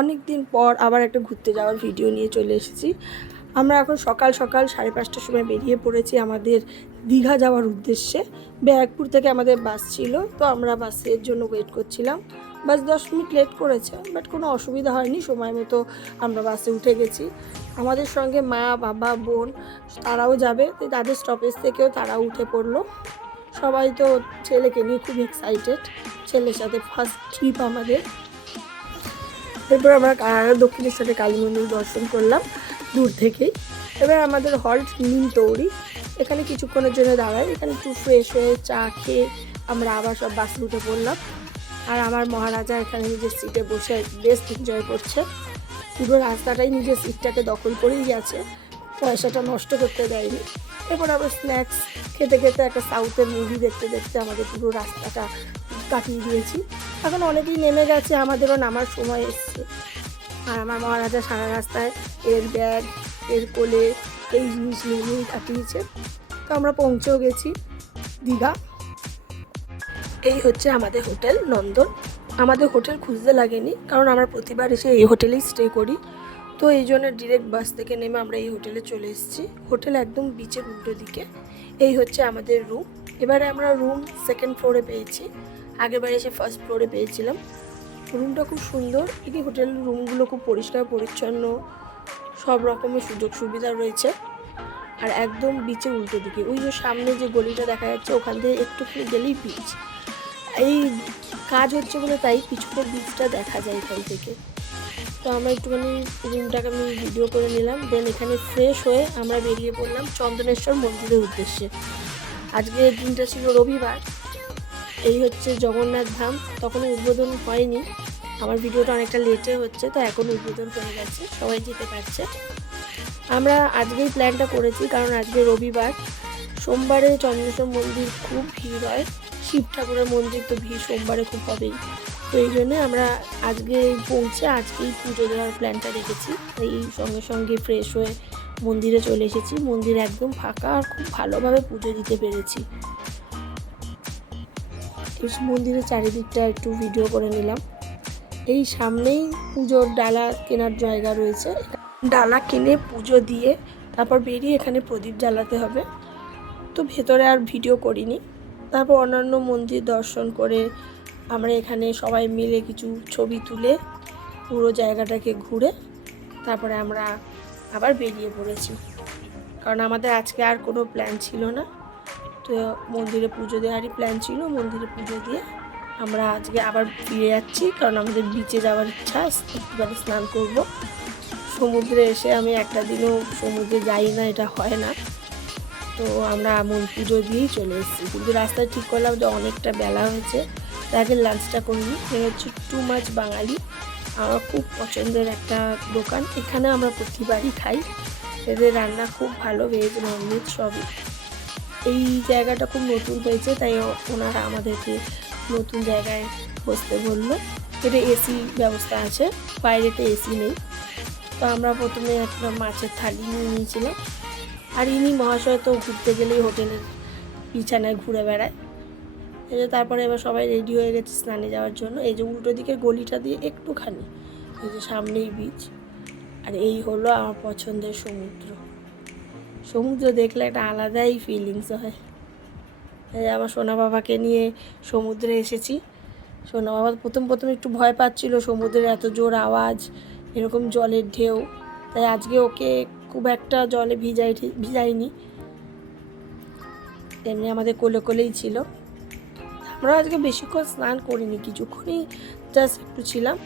অনেক দিন পর আবার একটা ঘুরতে যাওয়ার ভিডিও নিয়ে চলে এসেছি। আমরা এখন সকাল সকাল 5:30টার সময় বেরিয়ে পড়েছি আমাদের দীঘা যাওয়ার উদ্দেশ্যে। ব্যারাকপুর থেকে আমাদের বাস ছিল, তো আমরা বাসের জন্য ওয়েট করছিলাম। বাস 10 মিনিট লেট করেছে, বাট কোনো অসুবিধা হয়নি, সময় মতো আমরা বাসে উঠে গেছি। আমাদের সঙ্গে মা, বাবা, বোন তারাও যাবে, তো তাদের স্টপেজ থেকেও তারাও উঠে পড়লো। সবাই তো ছেলেকে নিয়ে খুব এক্সাইটেড, ছেলের সাথে ফার্স্ট ট্রিপ আমাদের। এরপর আমরা দক্ষিণেশ্বরে কালী মন্দির দর্শন করলাম দূর থেকেই। এবার আমাদের হল্ট নিমতৌড়ি, এখানে কিছুক্ষণের জন্য দাঁড়াই, এখানে একটু ফ্রেশ হয়ে চা খেয়ে আমরা আবার সব বাসে উঠে পড়লাম। আর আমার মহারাজা এখানে নিজের সিটে বসে বেশ এনজয় করছে। পুরো রাস্তাটাই নিজের সিটটাকে দখল করেই গেছে, পয়সাটা নষ্ট করতে দেয়নি। এরপর আবার স্ন্যাক্স খেতে খেতে একটা সাউথের মুভি দেখতে দেখতে আমাদের পুরো রাস্তাটা কাটিয়ে দিয়েছি। এখন অনেকেই নেমে গেছে, আমাদেরও নামার সময় এসছে। আর আমার মহারাজা সারা রাস্তায় এর ব্যাগ, এর কোলে এই জিনিস নিয়েই কাটিয়েছে। তো আমরা পৌঁছেও গেছি দীঘা। এই হচ্ছে আমাদের হোটেল নন্দন। আমাদের হোটেল খুঁজতে লাগেনি, কারণ আমরা প্রতিবার এসে এই হোটেলেই স্টে করি। তো এই জন্য ডিরেক্ট বাস থেকে নেমে আমরা এই হোটেলে চলে এসেছি। হোটেল একদম বিচের উল্টো দিকে। এই হচ্ছে আমাদের রুম। এবারে আমরা রুম সেকেন্ড ফ্লোরে পেয়েছি, আগেরবার এসে ফার্স্ট ফ্লোরে পেয়েছিলাম। রুমটা খুব সুন্দর। এই হোটেল রুমগুলো খুব পরিষ্কার পরিচ্ছন্ন, সব রকমের সুযোগ সুবিধা রয়েছে। আর একদম বিচের উল্টো দিকে, ওই যে সামনে যে গলিটা দেখা যাচ্ছে ওখান থেকে একটুখানি গেলেই বিচ। এই কাজ হচ্ছে বলে তাই পিছনের বিচটা দেখা যায় এখান থেকে। তো আমরা একটুখানি রুমটাকে আমি ভিডিও করে নিলাম, দেন এখানে ফ্রেশ হয়ে আমরা বেরিয়ে পড়লাম চন্দনেশ্বর মন্দিরের উদ্দেশ্যে। আজকে দিনটা ছিল রবিবার। এই হচ্ছে জগন্নাথ ধাম, তখনও উদ্বোধন হয়নি, আমার ভিডিওটা অনেকটা লেটে হচ্ছে, তো এখন উদ্বোধন হয়ে গেছে, সবাই যেতে পারছে। আমরা আজকেই প্ল্যানটা করেছি, কারণ আজকে রবিবার। সোমবারে চন্দনেশ্বর মন্দির খুব ভিড় হয়, শিব ঠাকুরের মন্দির তো ভিড় সোমবারে খুব হবেই। তো এই জন্যে আমরা আজকে পৌঁছে আজকেই পুজো দেওয়ার প্ল্যানটা রেখেছি। এই সঙ্গে সঙ্গে ফ্রেশ হয়ে মন্দিরে চলে এসেছি। মন্দির একদম ফাঁকা আর খুব ভালোভাবে পুজো দিতে পেরেছি। মন্দিরের চারিদিকটা একটু ভিডিও করে নিলাম। এই সামনেই পুজোর ডালা কেনার জায়গা রয়েছে, ডালা কিনে পুজো দিয়ে তারপর বেরিয়ে এখানে প্রদীপ জ্বালাতে হবে। তো ভেতরে আর ভিডিও করিনি। তারপর অন্যান্য মন্দির দর্শন করে আমরা এখানে সবাই মিলে কিছু ছবি তুলে পুরো জায়গাটাকে ঘুরে তারপরে আমরা আবার বেরিয়ে পড়েছি, কারণ আমাদের আজকে আর কোনো প্ল্যান ছিল না। তো মন্দিরে পুজো দেওয়ারই প্ল্যান ছিল, মন্দিরে পুজো দিয়ে আমরা আজকে আবার ফিরে যাচ্ছি, কারণ আমাদের বিচে যাওয়ার ইচ্ছা, একটুখানি স্নান করব। সমুদ্রে এসে আমি একটা দিনও সমুদ্রে যাই না, এটা হয় না। তো আমরা পুজো দিয়েই চলে এসেছি, কিন্তু রাস্তায় ঠিক করলাম যে অনেকটা বেলা হয়েছে, তাকে লাঞ্চটা করিনি। এ হচ্ছে টু মাচ বাঙালি, আমার খুব পছন্দের একটা দোকান। এখানে আমরা প্রতিবারই খাই, এদের রান্না খুব ভালো, ভেজ ননভেজ সবই। এই জায়গাটা খুব নতুন হয়েছে, তাই ওনারা আমাদেরকে নতুন জায়গায় বসতে বললো। এটা এসি ব্যবস্থা আছে, বাইরেতে এসি নেই। তো আমরা প্রথমে একটা মাছের থালি নিয়ে নিয়েছিলাম। আর ইনি মহাশয় তো ঘুরতে গেলেই হোটেলের বিছানায় ঘুরে বেড়ায়। এই যে তারপরে এবার সবাই রেডি হয়ে গেছে স্নানে যাওয়ার জন্য। এই যে উল্টো দিকের গলিটা দিয়ে একটুখানি, এই যে সামনেই বিচ। আর এই হলো আমার পছন্দের সমুদ্র। সমুদ্র দেখলে একটা আলাদাই ফিলিংস হয়। এই আমার সোনা বাবাকে নিয়ে সমুদ্রে এসেছি। সোনা বাবা প্রথম একটু ভয় পাচ্ছিল, সমুদ্রের এত জোর আওয়াজ, এরকম জলের ঢেউ, তাই আজকে ওকে খুব একটা জলে ভিজাইনি, এমনি আমাদের কোলে কোলেই ছিল। আমরা আজকে বেশিক্ষণ স্নান করিনি, কিছুক্ষণই জাস্ট একটু ছিলাম।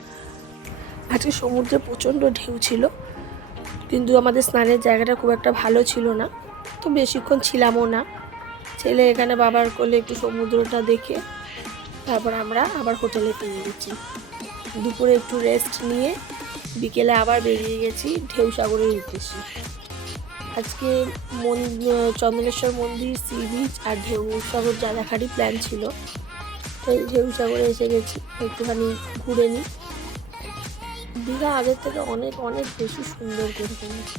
আজকে সমুদ্রে প্রচণ্ড ঢেউ ছিল, কিন্তু আমাদের স্নানের জায়গাটা খুব একটা ভালো ছিল না, তো বেশিক্ষণ ছিলামও না। ছেলে এখানে বাবার কোলে একটু সমুদ্রটা দেখে তারপর আমরা আবার হোটেলে ফিরে গেছি। দুপুরে একটু রেস্ট নিয়ে বিকেলে আবার বেরিয়ে গেছি ঢেউসাগরের উদ্দেশ্যে। আজকে চন্দনেশ্বর মন্দির, সি বিচ আর ঢেউসাগর যা দেখারই প্ল্যান ছিল, তাই ঢেউসাগরে এসে গেছি, একটুখানি ঘুরে নিই। দীঘা আগের থেকে অনেক অনেক বেশি সুন্দর করে ফেলেছে।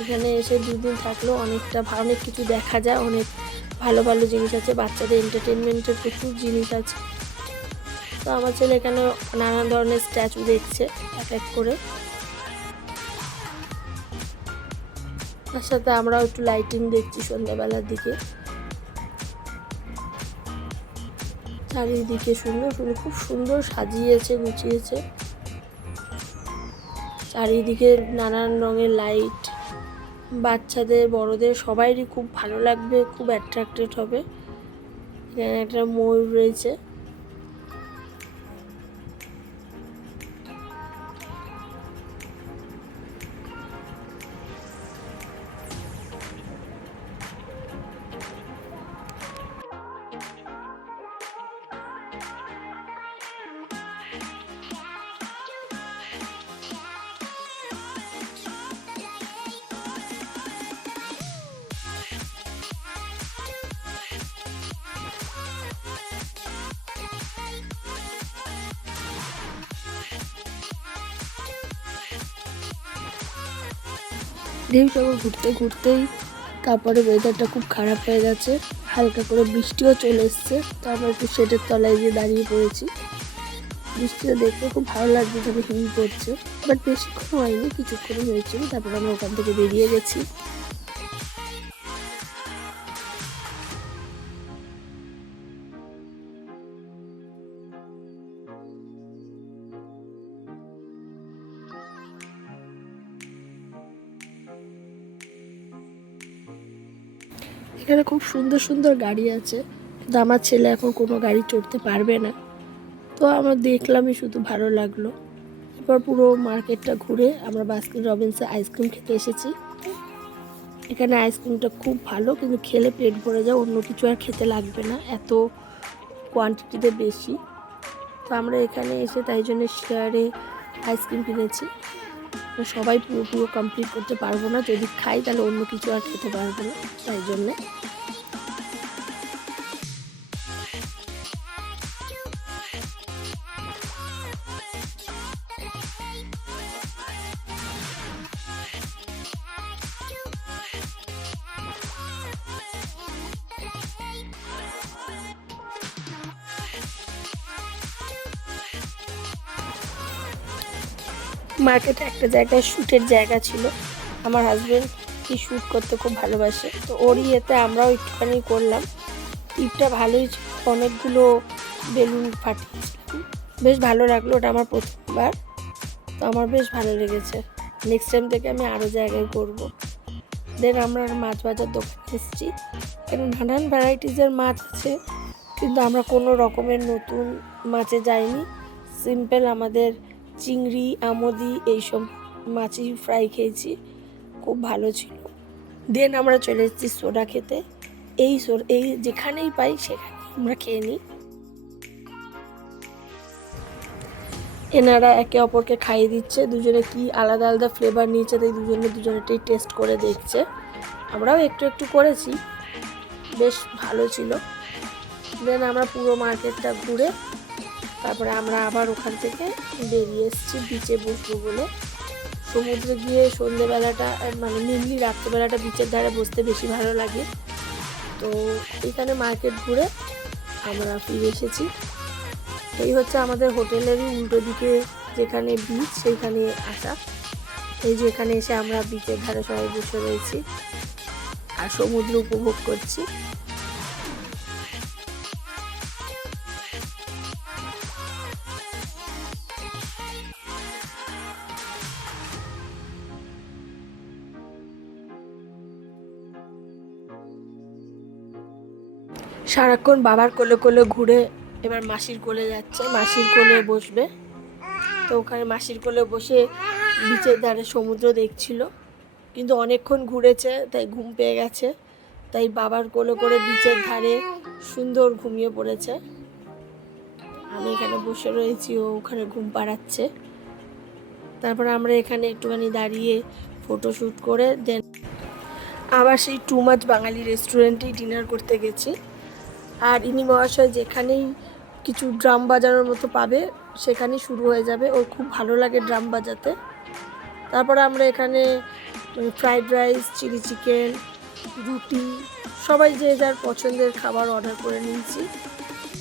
এখানে এসে 2 দিন থাকলেও অনেক কিছু দেখা যায়, অনেক ভালো ভালো জিনিস আছে, বাচ্চাদের এন্টারটেনমেন্টের প্রচুর জিনিস আছে। তো আমার ছেলে এখানে নানান ধরনের স্ট্যাচু দেখছে এক এক করে। তার সাথে আমরাও একটু লাইটিং দেখছি সন্ধ্যাবেলার দিকে। চারিদিকে সুন্দর সুন্দর, খুব সুন্দর সাজিয়েছে, গুছিয়েছে। চারিদিকে নানান রঙের লাইট, বাচ্চাদের বড়দের সবাইরই খুব ভালো লাগবে, খুব অ্যাট্রাক্টেড হবে। এখানে একটা ময়ূর রয়েছে। ঢেউসাগর ঘুরতে ঘুরতেই তারপরে ওয়েদারটা খুব খারাপ হয়ে গেছে, হালকা করে বৃষ্টিও চলে এসছে। তো আমরা একটু শেডের তলায় গিয়ে দাঁড়িয়ে পড়েছি। বৃষ্টিটা দেখতে খুব ভালো লাগছে, তবে হিম পড়ছে, বাট বেশিক্ষণ হয়নি, কিছুক্ষণ হয়েছিল। তারপরে আমরা ওখান থেকে বেরিয়ে গেছি। এখানে খুব সুন্দর সুন্দর গাড়ি আছে, কিন্তু আমার ছেলে এখন কোনো গাড়ি চড়তে পারবে না। তো আমরা দেখলামই, শুধু ভালো লাগলো। এরপর পুরো মার্কেটটা ঘুরে আমরা বাস্কিন রবিন্সে আইসক্রিম খেতে এসেছি। এখানে আইসক্রিমটা খুব ভালো, কিন্তু খেলে পেট ভরে যায়, অন্য কিছু আর খেতে লাগবে না, এত কোয়ান্টিটিতে বেশি। তো আমরা এখানে এসে তাই জন্য শেয়ারে আইসক্রিম কিনেছি। সবাই পুরো কমপ্লিট করতে পারবো না, যদি খাই তাহলে অন্য কিছু আর খেতে পারবো না, তাই জন্যে। মার্কেটে একটা জায়গায় শ্যুটের জায়গা ছিল। আমার হাজব্যান্ড কি শ্যুট করতে খুব ভালোবাসে, তো ওরই এতে আমরাও একটুখানি করলাম। টিপটা ভালোই ছিল, অনেকগুলো বেলুন ফাটিয়েছিলাম, বেশ ভালো লাগলো। ওটা আমার প্রথমবার, তো আমার বেশ ভালো লেগেছে। নেক্সট টাইম থেকে আমি আরও জায়গায় করব। দেন আমরা মাছ বাজার দোকানে এসেছি। এখানে নানান ভ্যারাইটিসের মাছ আছে, কিন্তু আমরা কোনো রকমের নতুন মাছে যাইনি। সিম্পল আমাদের চিংড়ি, আমোদি এইসব মাছই ফ্রাই খেয়েছি, খুব ভালো ছিল। দেন আমরা চলে এসেছি সোডা খেতে। এই যেখানেই পাই সেখানে আমরা খেয়ে নিই। এনারা একে অপরকে খাইয়ে দিচ্ছে, দুজনে কি আলাদা আলাদা ফ্লেভার নিয়েছে, তাই দুজনেরটাই টেস্ট করে দেখছে। আমরাও একটু একটু করেছি, বেশ ভালো ছিল। দেন আমরা পুরো মার্কেটটা ঘুরে তারপরে আমরা আবার ওখান থেকে বেরিয়ে এসেছি বিচে বসবো বলে। সমুদ্রে গিয়ে সন্ধ্যেবেলাটা, মানে মেনলি রাত্রেবেলাটা বিচের ধারে বসতে বেশি ভালো লাগে। তো এখানে মার্কেট ঘুরে আমরা ফিরে এসেছি। এই হচ্ছে আমাদের হোটেলেরই উল্টো দিকে যেখানে বিচ, সেইখানে আসা। এই যে এখানে এসে আমরা বিচের ধারে সবাই বসে রয়েছি আর সমুদ্র উপভোগ করছি। সারাক্ষণ বাবার কোলে কোলে ঘুরে এবার মাসির কোলে যাচ্ছে, মাসির কোলে বসবে। তো ওখানে মাসির কোলে বসে বিচের ধারে সমুদ্র দেখছিল, কিন্তু অনেকক্ষণ ঘুরেছে তাই ঘুম পেয়ে গেছে, তাই বাবার কোলে করে বিচের ধারে সুন্দর ঘুমিয়ে পড়েছে। আমি এখানে বসে রয়েছি, ও ওখানে ঘুম পাড়াচ্ছে। তারপরে আমরা এখানে একটুখানি দাঁড়িয়ে ফটোশ্যুট করে দেন আবার সেই টু মাচ বাঙালি রেস্টুরেন্টেই ডিনার করতে গেছি। আর ইনি মহাশয় যেখানেই কিছু ড্রাম বাজানোর মতো পাবে সেখানেই শুরু হয়ে যাবে, ওর খুব ভালো লাগে ড্রাম বাজাতে। তারপরে আমরা এখানে ফ্রাইড রাইস, চিলি চিকেন, রুটি, সবাই যে যার পছন্দের খাবার অর্ডার করে নিয়েছি।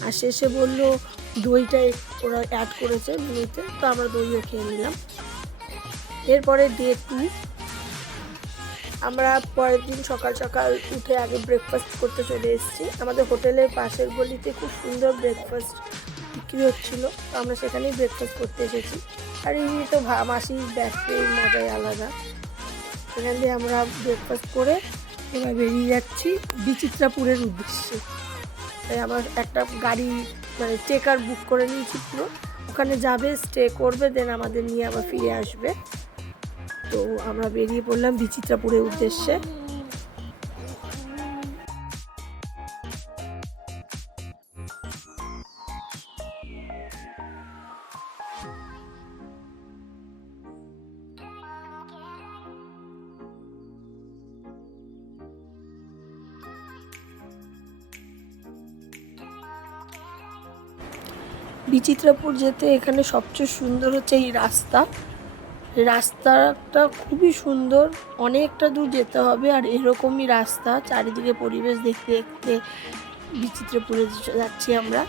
আর শেষে বলল দইটা ওরা অ্যাড করেছে মেনুতে, তো আমরা দইও খেয়ে নিলাম। এরপরে ডে 2, আমরা পরের দিন সকাল সকাল উঠে আগে ব্রেকফাস্ট করতে চলে এসেছি। আমাদের হোটেলের পাশের গলিতে খুব সুন্দর ব্রেকফাস্ট বিক্রি হচ্ছিলো, তো আমরা সেখানেই ব্রেকফাস্ট করতে এসেছি। আর এই তো মাসির ব্যাগের মজাই আলাদা। সেখান দিয়ে আমরা ব্রেকফাস্ট করে এবার বেরিয়ে যাচ্ছি বিচিত্রাপুরের উদ্দেশ্যে। তাই আমার একটা গাড়ি মানে টেকার বুক করে নিয়েছি পুরো, ওখানে যাবে, স্টে করবে, দেন আমাদের নিয়ে আবার ফিরে আসবে। তো আমরা বেরিয়ে পড়লাম বিচিত্রাপুরের উদ্দেশ্যে। বিচিত্রাপুর যেতে এখানে সবচেয়ে সুন্দর হচ্ছে এই রাস্তাটা খুবই সুন্দর, অনেকটা দূর যেতে হবে। আর এরকমই রাস্তা, চারিদিকে পরিবেশ দেখতে দেখতে বিচিত্রপুরে যাচ্ছি আমরা।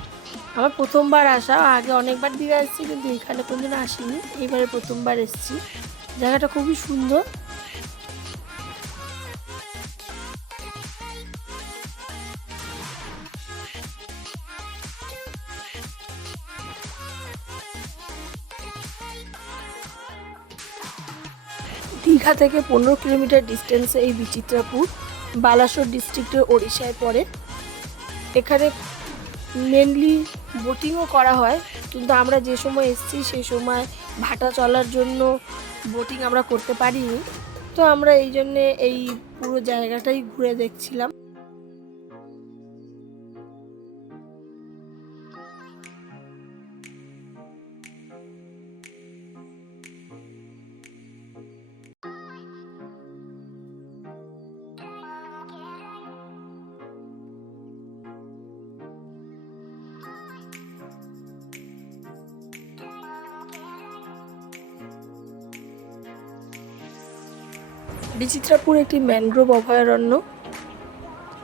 আমার প্রথমবার আসা, আগে অনেকবার দিকে আসছি কিন্তু এখানে কোনদিন আসিনি, এইবারে প্রথমবার এসেছি। জায়গাটা খুবই সুন্দর। দীঘা থেকে 15 কিলোমিটার ডিস্টেন্সে এই বিচিত্রাপুর, বালাসোর ডিস্ট্রিক্টের ওড়িশায় পড়ে। এখানে মেনলি বোটিংও করা হয়, কিন্তু আমরা যে সময় এসেছি সেই সময় ভাটা চলার জন্য বোটিং আমরা করতে পারিনি। তো আমরা এই জন্যে এই পুরো জায়গাটাই ঘুরে দেখছিলাম। বিচিত্রাপুর একটি ম্যানগ্রোভ অভয়ারণ্য।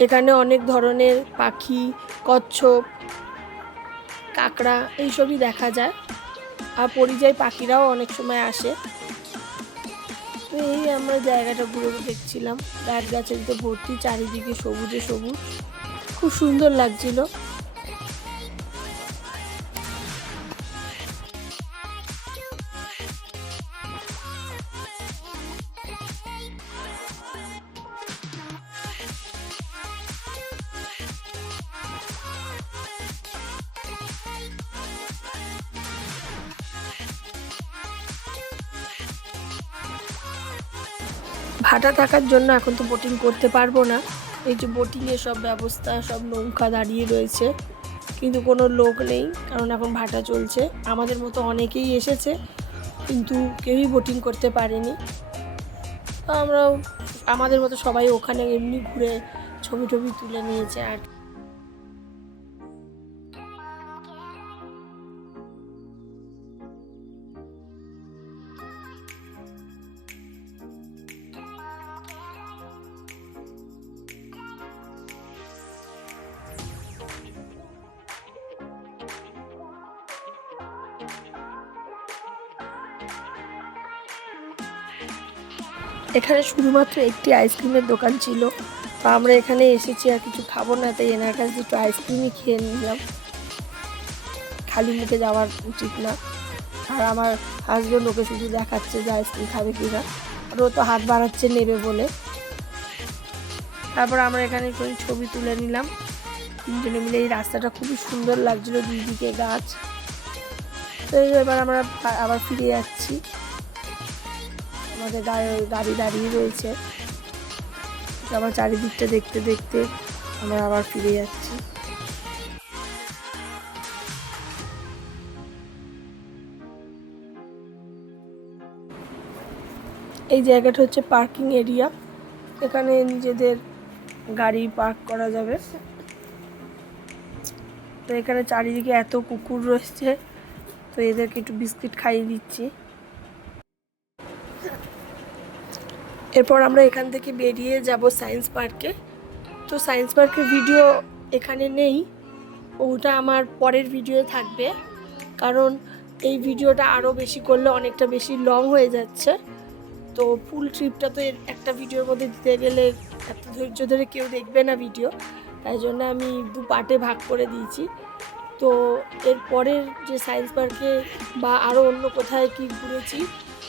এখানে অনেক ধরনের পাখি, কচ্ছপ, কাঁকড়া এইসবই দেখা যায়। আর পরিযায়ী পাখিরাও অনেক সময় আসে। তো এই আমরা জায়গাটা ঘুরে দেখছিলাম, গাছ গাছালিতে ভর্তি, চারিদিকে সবুজে সবুজ, খুব সুন্দর লাগছিল। ভাটা থাকার জন্য এখন তো বোটিং করতে পারবো না। এই যে বোটিংয়ের সব ব্যবস্থা, সব নৌকা দাঁড়িয়ে রয়েছে, কিন্তু কোনো লোক নেই, কারণ এখন ভাটা চলছে। আমাদের মতো অনেকেই এসেছে কিন্তু কেউই বোটিং করতে পারেনি। তো আমরাও আমাদের মতো সবাই ওখানে এমনি ঘুরে ছবি টবি তুলে নিয়েছে। আর এখানে শুধুমাত্র একটি আইসক্রিমের দোকান ছিল, তো আমরা এখানে এসেছি আর কিছু খাবো না, তাই এনার কাছে একটু আইসক্রিমই খেয়ে নিলাম। খালি মুখে যাওয়ার উচিত না। আর আমার হাজব্যান্ড ওকে শুধু দেখাচ্ছে যে আইসক্রিম খাবে কিনা, আর ও তো হাত বাড়াচ্ছে নেবে বলে। তারপর আমরা এখানে একটু ছবি তুলে নিলাম তিনজনে মিলে। এই রাস্তাটা খুবই সুন্দর লাগছিল, দুই দিকে গাছ। তো এবার আমরা আবার ফিরে যাচ্ছি, আমাদের গাড়ি দাঁড়িয়ে রয়েছে। আমার চারিদিকটা দেখতে দেখতে আমরা আবার ফিরে যাচ্ছি। এই জায়গাটা হচ্ছে পার্কিং এরিয়া, এখানে নিজেদের গাড়ি পার্ক করা যাবে। তো এখানে চারিদিকে এত কুকুর রয়েছে, তো এদেরকে একটু বিস্কিট খাইয়ে দিচ্ছি। এরপর আমরা এখান থেকে বেরিয়ে যাব সায়েন্স পার্কে। তো সায়েন্স পার্কের ভিডিও এখানে নেই, ওটা আমার পরের ভিডিও থাকবে, কারণ এই ভিডিওটা আরও বেশি করলে অনেকটা বেশি লং হয়ে যাচ্ছে। তো ফুল ট্রিপটা তো এর একটা ভিডিওর মধ্যে দিতে গেলে এত ধৈর্য ধরে কেউ দেখবে না ভিডিও, তাই জন্য আমি 2 পার্টে ভাগ করে দিয়েছি। তো এর পরের যে সায়েন্স পার্কে বা আরও অন্য কোথায় কি ঘুরেছি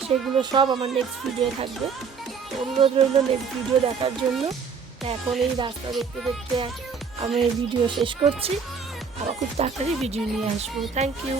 সেগুলো সব আমার নেক্সট ভিডিও থাকবে। তো অনুরোধ রইল নেক্সট ভিডিও দেখার জন্য। এখন এই রাস্তা দেখতে দেখতে আমি ভিডিও শেষ করছি, আবার খুব তাড়াতাড়ি ভিডিও নিয়ে আসবো। Thank you.